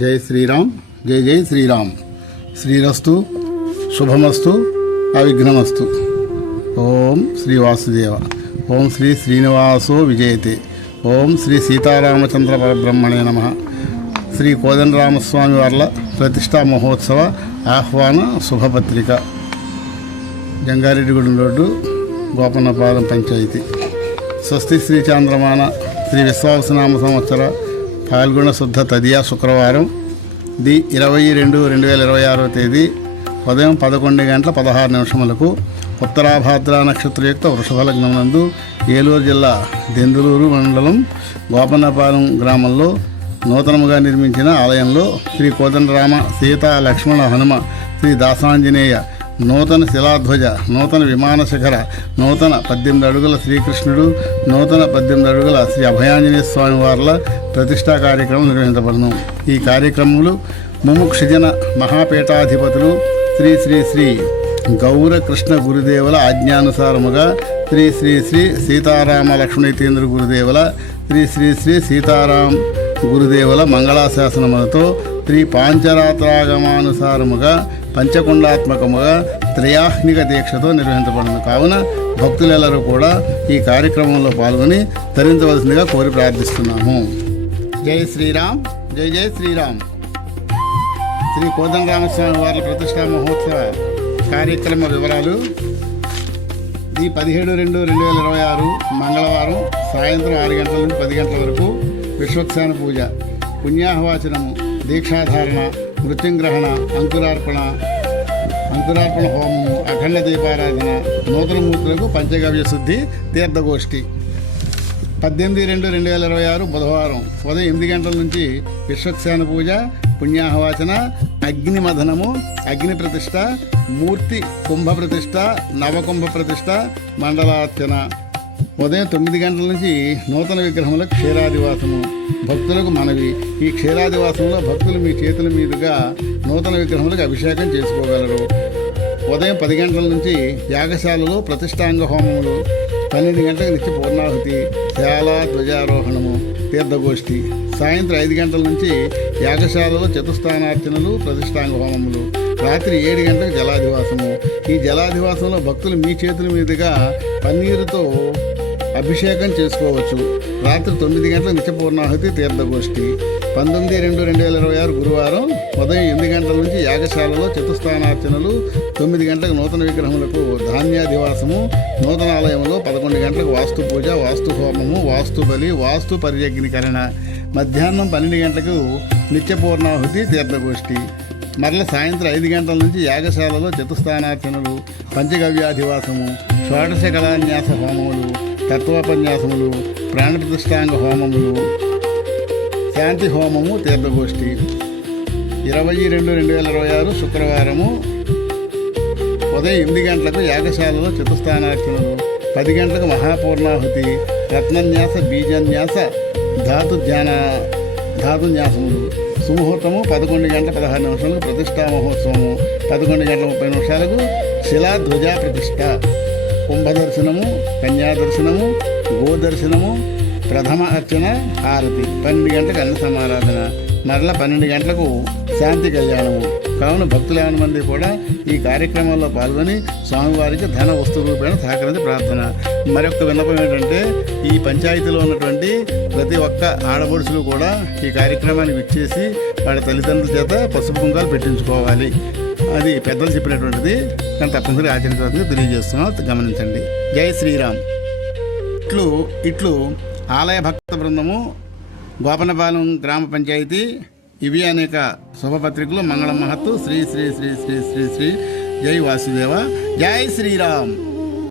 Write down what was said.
జై శ్రీరామ్. జై జై శ్రీరామ్. శ్రీరస్తు, శుభమస్తు, అవిఘ్నమస్తు. ఓం శ్రీ వాసుదేవ. ఓం శ్రీ శ్రీనివాసో విజయతే. ఓం శ్రీ సీతారామచంద్ర పరబ్రహ్మణే నమః. శ్రీ కోదండరామస్వామి వార్ల ప్రతిష్టా మహోత్సవ ఆహ్వాన శుభపత్రిక. జంగారెడ్డిగూడెం రోడ్డు, గోపన్నపాలెం పంచాయతీ. స్వస్తి శ్రీ చాంద్రమాన శ్రీ విశ్వావసనామ సంవత్సర పాల్గొన శుద్ధ తదియా శుక్రవారం ది 20/2/2026 తేదీ ఉదయం 11:16 ఉత్తరాభాద్ర నక్షత్రయుక్త వృషభ లగ్నం నందు ఏలూరు జిల్లా దెందులూరు మండలం గోపన్నపాలెం గ్రామంలో నూతనముగా నిర్మించిన ఆలయంలో శ్రీ కోదండరామ సీతా లక్ష్మణ హనుమ శ్రీ దాసాంజనేయ నూతన శిలాధ్వజ, నూతన విమాన శిఖర, నూతన 18 అడుగుల శ్రీకృష్ణుడు, నూతన 18 అడుగుల శ్రీ అభయాంజనేయ స్వామి వార్ల ప్రతిష్టా కార్యక్రమం నిర్వహించబడును. ఈ కార్యక్రమములు ముముక్షజన మహాపీఠాధిపతులు శ్రీ శ్రీ శ్రీ గౌరకృష్ణ గురుదేవుల ఆజ్ఞానుసారముగా శ్రీ శ్రీ శ్రీ సీతారామ లక్ష్మణేతేంద్ర గురుదేవుల శ్రీ శ్రీ శ్రీ సీతారాం గురుదేవుల మంగళాశాసనములతో శ్రీ పాంచరాత్రాగమానుసారముగా పంచకుండాత్మకముగా త్రయాహ్నిక దీక్షతో నిర్వహించబడింది. కావున భక్తులెల్లరూ కూడా ఈ కార్యక్రమంలో పాల్గొని తరించవలసిందిగా కోరి ప్రార్థిస్తున్నాము. జై శ్రీరామ్. జై జై శ్రీరామ్. శ్రీ కోదండరామస్వామి వారి ప్రతిష్టా మహోత్సవ కార్యక్రమ వివరాలు. ఈ 17/2/2026 మంగళవారం సాయంత్రం 6 గంటల నుండి 10 గంటల వరకు విశ్వక్సేన పూజ, పుణ్యాహవాచనము, దీక్షాధారణ, మృత్యుంగ్రహణ, అంకురార్పణ హోమము, అఖండ దీపారాధన, నూతన మూర్తులకు పంచగవ్య శుద్ధి తీర్థగోష్ఠి. 18/2/2026 బుధవారం ఉదయం 8 గంటల నుంచి విశ్వక్సేన పూజ, పుణ్యాహవాచన, అగ్నిమథనము, అగ్ని ప్రతిష్ట, మూర్తి కుంభ ప్రతిష్ట, నవకుంభ ప్రతిష్ట, మండలార్చన. ఉదయం 9 గంటల నుంచి నూతన విగ్రహములకు క్షీరాదివాసము. భక్తులకు మనవి, ఈ క్షీరాదివాసంలో భక్తులు మీ చేతుల మీదుగా నూతన విగ్రహములకు అభిషేకం చేసుకోగలరు. ఉదయం 10 గంటల నుంచి యాగశాలలో ప్రతిష్టాంగ హోమములు, 12 గంటలకు నిత్య పూర్ణాహుతి, శాలా ధ్వజారోహణము, తీర్థగోష్ఠి. సాయంత్రం 5 గంటల నుంచి యాగశాలలో చతుస్థానార్చనలు, ప్రతిష్టాంగ హోమములు. రాత్రి 7 గంటలకు జలాధివాసము. ఈ జలాధివాసంలో భక్తులు మీ చేతుల మీదుగా పన్నీరుతో అభిషేకం చేసుకోవచ్చు. రాత్రి 9 గంటల నిత్య పూర్ణాహుతి, తీర్థగోష్ఠి. 19/2/2026 గురువారం ఉదయం 8 గంటల నుంచి యాగశాలలో చతుస్థానార్చనలు, 9 గంటలకు నూతన విగ్రహములకు ధాన్యాధివాసము, నూతన ఆలయంలో 11 గంటలకు వాస్తు పూజ, వాస్తు హోమము, వాస్తు బలి, వాస్తు పరియజ్ఞీకరణ. మధ్యాహ్నం 12 గంటలకు నిత్య పూర్ణాహుతి, తీర్థగోష్ఠి. మరల సాయంత్రం 5 గంటల నుంచి యాగశాలలో చతుస్థానార్చనలు, పంచగవ్యాధివాసము, షోడశ కళాన్యాస హోమములు, తత్వోపన్యాసములు, ప్రాణప్రతిష్టాంగ హోమములు, శాంతి హోమము, తీర్థగోష్ఠి. 20/2/2026 శుక్రవారము ఉదయం 8 గంటలకు యాగశాలలో చతుస్థానార్చనలు, 10 గంటలకు మహాపూర్ణాహుతి, రత్నన్యాస, బీజన్యాస, ధాతున్యాసములు. సుముహూర్తము 11 గంటల 16 నిమిషాలకు ప్రతిష్టా మహోత్సవము, 11 గంటల 30 నిమిషాలకు శిలాధ్వజా ప్రతిష్ట, కుంభదర్శనము, కన్యాదర్శనము, గోదర్శనము, ప్రథమ అర్చన, హారతి. 12 గంటలకు అన్న సమారాధన. మరల 12 గంటలకు శాంతి కళ్యాణము. కావున భక్తులు 50 మంది కూడా ఈ కార్యక్రమంలో పాల్గొని స్వామివారికి ధన వస్తు రూపేణ సహకరించి ప్రార్థన. మరొక విన్నపం ఏంటంటే, ఈ పంచాయతీలో ఉన్నటువంటి ప్రతి ఒక్క ఆడపడుచులు కూడా ఈ కార్యక్రమాన్ని విచ్చేసి వాళ్ళ తల్లిదండ్రుల చేత పసుపు కుంకాలు పెట్టించుకోవాలి. అది పెద్దలు చెప్పినటువంటిది, కానీ తప్పనిసరి ఆచరించాల్సింది తెలియజేస్తున్నాం, గమనించండి. జై శ్రీరామ్. ఇట్లు ఆలయ భక్త బృందము, గోపన్నపాలెం గ్రామ పంచాయతీ. ఇవి అనేక శుభపత్రికలు. మంగళం మహత్తు. శ్రీ శ్రీ శ్రీ శ్రీ శ్రీ శ్రీ జై వాసుదేవ. జై శ్రీరామ్.